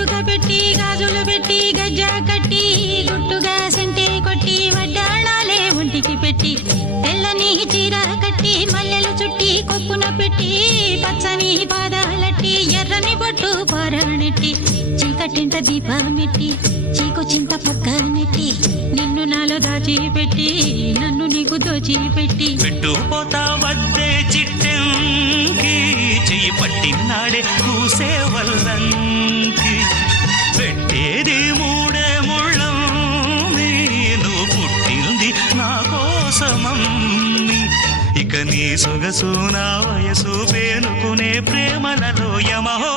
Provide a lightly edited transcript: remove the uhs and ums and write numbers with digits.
కాటుక పెట్టి గాజులు పెట్టి గజ్జా కట్టి గుట్టుగా సెంటే కొట్టి వడ్డాణాలే ఒంటికి పెట్టి తెల్లని చీర కట్టి మల్లెలు చుట్టి కొప్పున పెట్టి పచ్చని పాదాలట్టి ఎర్రని బొట్టు పారాణెట్టి చీకటింట దీపమెట్టి చీకు చింత పక్క నెట్టి నిన్ను నాలో దాచిపెట్టి నన్ను నీకు దోచిపెట్టి పెట్టుపోతా వద్దే చిట్టంకి చెయ్యి పట్టినాడే కూసే వల్లంకి పెట్టేది మూడే ముళ్ళం నువ్వు పుట్టింది నా కోసమమ్మి ఇక నీ సొగసు నా వయసు పేనుకునే ప్రేమలలో యమహో